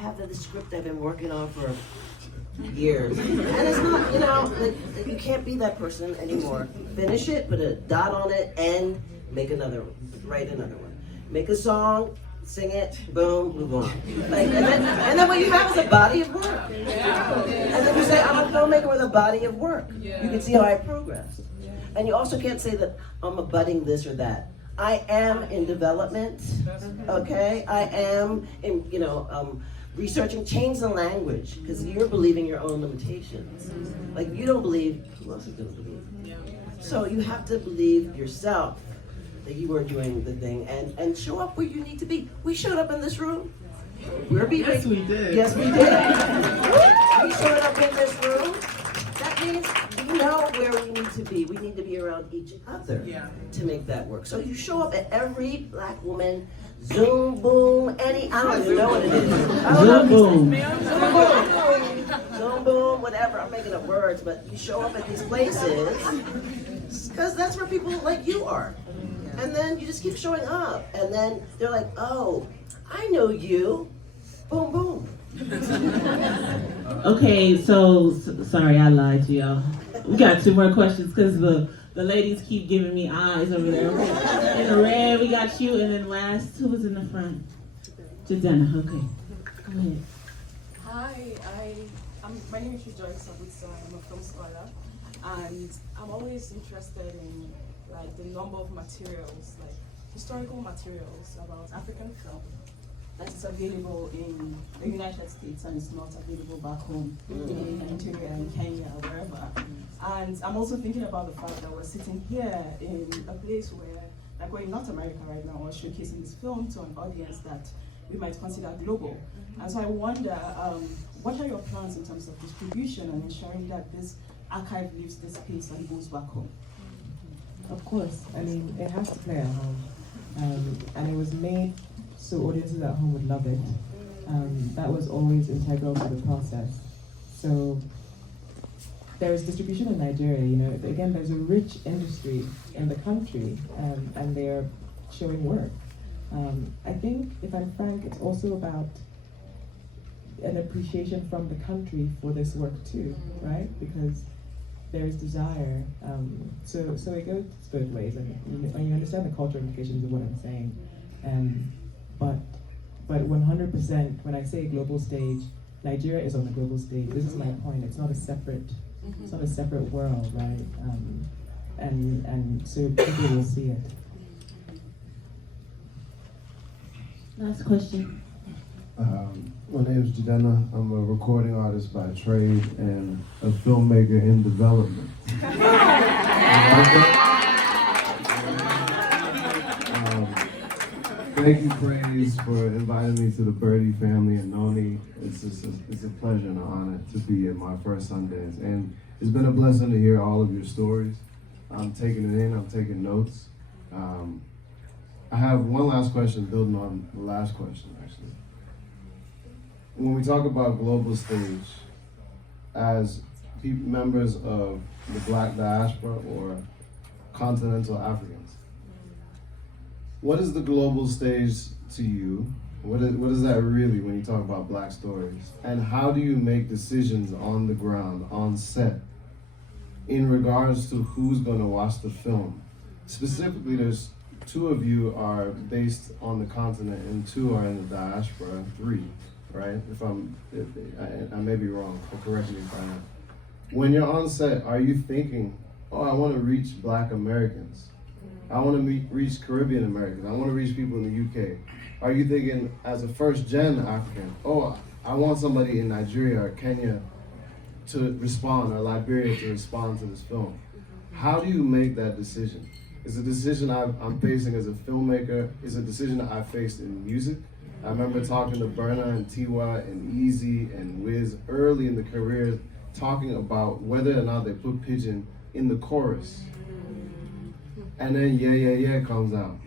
have this script I've been working on for years. And it's not, like, you can't be that person anymore. Finish it, put a dot on it, and make another one. Write another one. Make a song, sing it, boom, move on. Like, and then what you have is a body of work. And then you say, I'm a filmmaker with a body of work. You can see how I progressed. And you also can't say that I'm a budding this or that. I am in development, okay? I am in, researching, change the language, because you're believing your own limitations. Like, if you don't believe, who else is gonna believe? So you have to believe yourself that you are doing the thing and show up where you need to be. We showed up in this room. Yes, we did. Yes, we did. We showed up in this room. That means we know where we need to be. We need to be around each other to make that work. So you show up at every Black woman, Zoom, boom, I don't even know what it is. Zoom, boom. Zoom, boom, whatever. I'm making up words, but you show up at these places because that's where people like you are. And then you just keep showing up. And then they're like, oh, I know you. Boom, boom. Okay, so sorry, I lied to y'all. We got 2 more questions because the ladies keep giving me eyes over there. In the red, we got you, and then last, who was in the front? Jadena, okay. Go ahead. Hi, my name is Rejoice Abutsa. I'm a film scholar, and I'm always interested in like the number of materials, like historical materials about African film that is available in the United States and is not available back home in Nigeria, in Kenya, or wherever. And I'm also thinking about the fact that we're sitting here in a place where, like we're in North America right now, we're showcasing this film to an audience that we might consider global. And so I wonder, what are your plans in terms of distribution and ensuring that this archive leaves this space and goes back home? Of course, I mean, it has to play at home. And it was made so audiences at home would love it. That was always integral to the process. So there is distribution in Nigeria, again, there's a rich industry in the country, and they are showing work. I think, if I'm frank, it's also about an appreciation from the country for this work too, right? Because there's desire. So it goes both ways, and you understand the cultural implications of what I'm saying. But 100%, when I say global stage, Nigeria is on the global stage. This is my point. It's not a separate world, right? And so people will see it. Last question. My name is Jadena. I'm a recording artist by trade and a filmmaker in development. Thank you, Praise, for inviting me to the Birdie family and Noni. It's a pleasure and an honor to be at my first Sundance. And it's been a blessing to hear all of your stories. I'm taking it in, I'm taking notes. I have one last question building on the last question, actually. When we talk about global stage, as members of the Black diaspora or continental Africans, what is the global stage to you? What is that really when you talk about Black stories? And how do you make decisions on the ground, on set, in regards to who's gonna watch the film? Specifically, there's 2 of you are based on the continent and 2 are in the diaspora, 3, right? If I may be wrong, so correct me if I am. When you're on set, are you thinking, oh, I wanna reach Black Americans? I want to reach Caribbean Americans. I want to reach people in the UK. Are you thinking, as a first-gen African, oh, I want somebody in Nigeria or Kenya to respond, or Liberia to respond to this film? How do you make that decision? It's a decision I'm facing as a filmmaker. It's a decision that I faced in music. I remember talking to Burna and Tiwa and Easy and Wiz early in the career, talking about whether or not they put Pigeon in the chorus. And then Yeah, Yeah, Yeah comes out,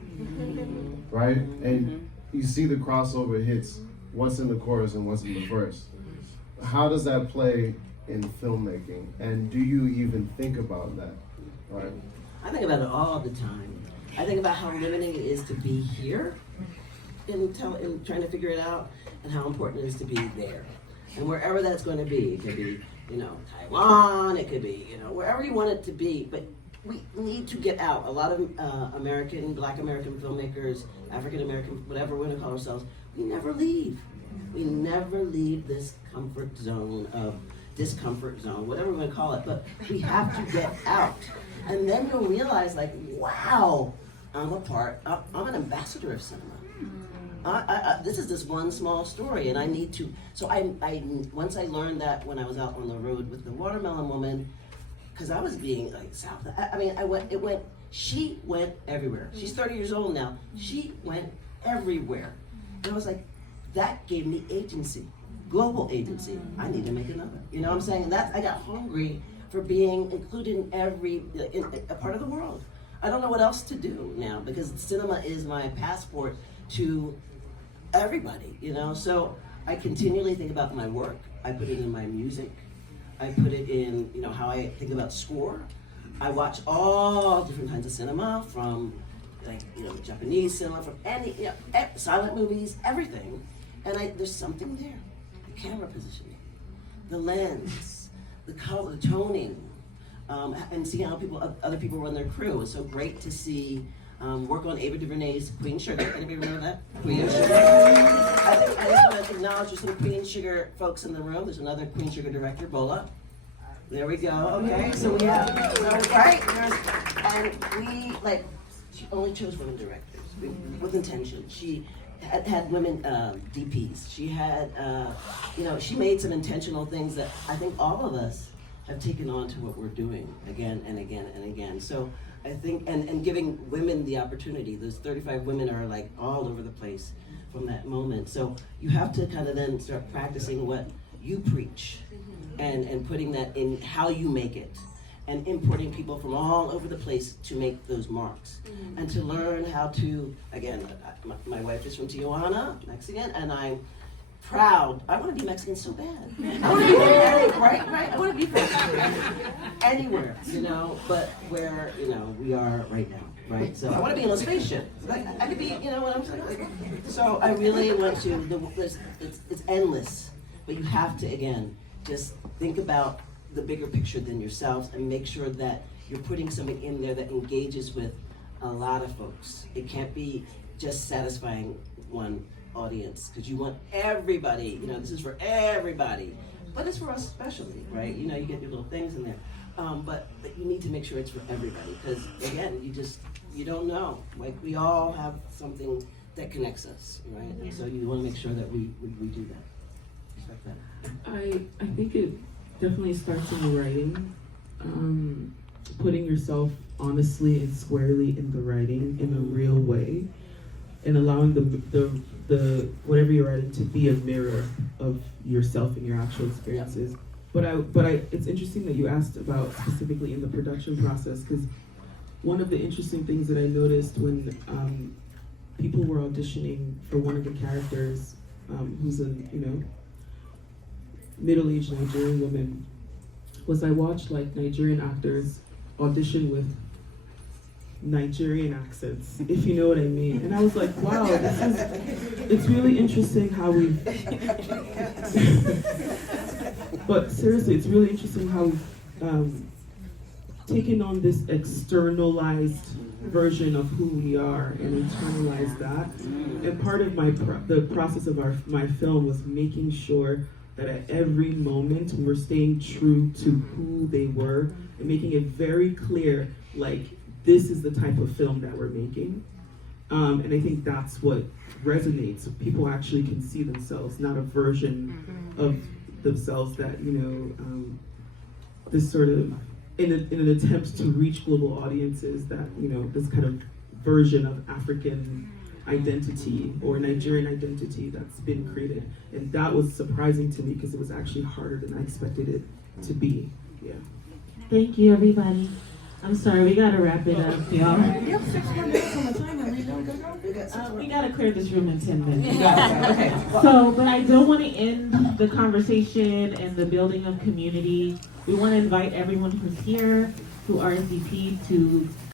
right? And you see the crossover hits, what's in the chorus and what's in the verse. How does that play in filmmaking? And do you even think about that, right? I think about it all the time. I think about how limiting it is to be here in trying to figure it out. and how important it is to be there. And wherever that's going to be, it could be, Taiwan, it could be, wherever you want it to be, but we need to get out. A lot of Black American filmmakers, African American, whatever we're going to call ourselves, we never leave. We never leave this discomfort zone, whatever we're going to call it, but we have to get out. And then you'll realize, like, wow, I'm an ambassador of cinema. This is this one small story, and I need to. So once I learned that when I was out on the road with the Watermelon Woman, because I was being like South. She went everywhere. She's 30 years old now. She went everywhere, and I was like, that gave me agency, global agency. I need to make another. You know what I'm saying? And I got hungry for being included in a part of the world. I don't know what else to do now because cinema is my passport to everybody, So I continually think about my work. I put it in my music. I put it in, how I think about score. I watch all different kinds of cinema from, Japanese cinema, from any, silent movies, everything. And there's something there. The camera positioning, the lens, the color, the toning, and seeing how other people run their crew. It's so great to see work on Ava DuVernay's Queen Sugar. Anybody remember that? Queen Sugar. I just want to acknowledge there's some Queen Sugar folks in the room. There's another Queen Sugar director, Bola. There we go. Okay, so we have, right? And she only chose women directors with intention. She had women DPs. She had, she made some intentional things that I think all of us have taken on to what we're doing again and again and again. So I think, and giving women the opportunity. Those 35 women are like all over the place from that moment. So you have to kind of then start practicing what you preach and putting that in how you make it and importing people from all over the place to make those marks and to learn how to, again, my wife is from Tijuana, Mexican, and I'm proud. I want to be Mexican so bad. I want to be right? I want to be anywhere, but where, we are right now, right? So I want to be in a spaceship. Like, I could be, what I'm saying? Like, so I really want to, it's endless, but you have to, again, just think about the bigger picture than yourselves and make sure that you're putting something in there that engages with a lot of folks. It can't be just satisfying one audience because you want everybody, this is for everybody, but it's for us especially, right? You get your little things in there, but you need to make sure it's for everybody because again, you don't know. Like we all have something that connects us, right? And so you want to make sure that we do that. Respect that. I think it definitely starts in the writing, putting yourself honestly and squarely in the writing in a real way, and allowing the whatever you're writing to be a mirror of yourself and your actual experiences. Yep. But it's interesting that you asked about specifically in the production process because one of the interesting things that I noticed when people were auditioning for one of the characters, who's a middle-aged Nigerian woman, was I watched Nigerian actors audition with Nigerian accents, if you know what I mean. And I was like, wow, it's really interesting how we've, but seriously, it's really interesting how we've taken on this externalized version of who we are and internalized that. And part of the process of my film was making sure that at every moment we were staying true to who they were and making it very clear, this is the type of film that we're making. And I think that's what resonates. People actually can see themselves, not a version of themselves that, this sort of, in an attempt to reach global audiences, that, this kind of version of African identity or Nigerian identity that's been created. And that was surprising to me because it was actually harder than I expected it to be. Yeah. Thank you, everybody. I'm sorry, we gotta wrap it up, y'all. We have 6 more minutes on the timer. We gotta clear this room in 10 minutes. But I don't want to end the conversation and the building of community. We want to invite everyone who's here, who RSVP, to